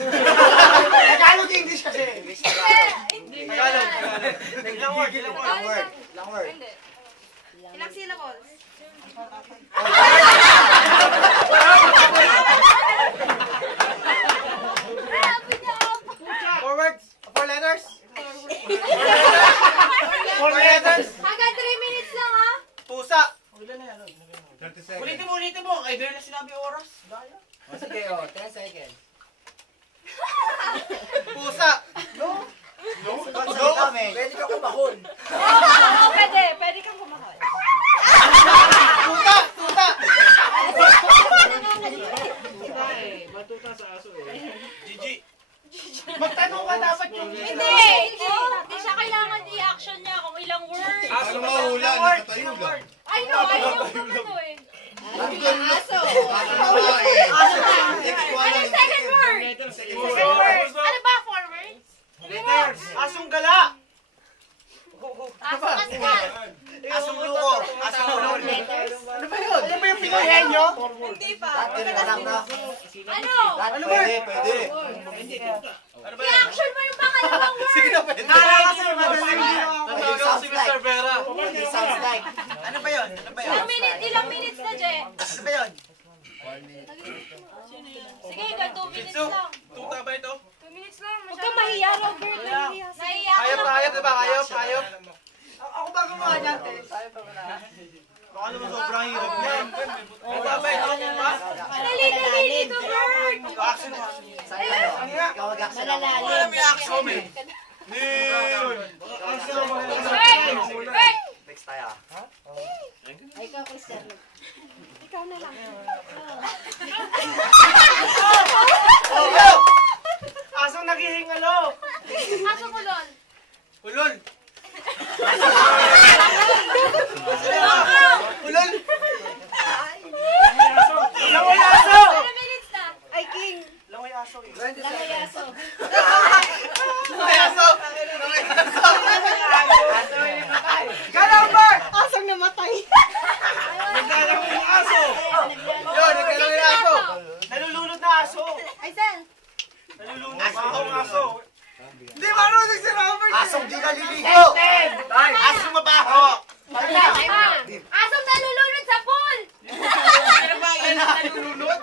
Tagalog English kasi. Hindi. Tagalog. Ilang word? Ilang syllables? Four words? Four letters? Four letters? Hanggang 3 minutes lang ha? Pusa. 30 seconds. Ulitin mo. Ay, doon na sinabi oras. Sige, 10 seconds. Pusa. No? Pwede ka kumahon. Oo, pwede kang kumahon. Tuta. Matuta sa aso eh. Gigi. Magtanong ka dapat yung... Hindi siya kailangan i-action niya kung ilang words. Ano mahula? Nakatayo lang. I know ano eh. Aso. Ano second word? Ano ba, 4 words? Letters. Asong gala. Asong kaskas. Asong luko. Asong ulol. Ano ba yun? Ano ba yung Pinoyenyo? Hindi pa. Ano? Ano? Pwede. Ano ba yun? I-action mo yung pangalawang word. Sige na, pwede. Kasi Tatawag si Mr. Vera. sounds like. Ano ba yun? Ilang minutes na, Je? Ano ba yun? Sige, 2 minutes lang. Tuta ba ito? 2 minutes lang. Huwag kang mahiya, Robert. Nahiya ka Hayop lang. na hayop, diba? Hayop. Ako ba gumawa dyan, te? Baka naman sobrang hirap na. Ano ba ito? Dali, dito, Robert. Action. Ikaw mag-action. Wala may action eh. Wait! Next tayo. Ay, ikaw, Christian. Ikaw na lang. Oh! Asong naghihingalo. Asong ulol. Ulol. Langoy aso. Ilang minutes na? Ay, King. Langoy aso. Langayaso. Langoy aso. Galambar. Asong namatay. Naglalangoy yung aso. Yun, naglalangoy yung aso. Nalulunod na aso. Ay, Sen. Nalulunod ang aso. Hindi marunong si Robert. Asong di naliligo. Asong mabaho. Asong nalulunod sa pool. Ano ba yan? Nalulunod?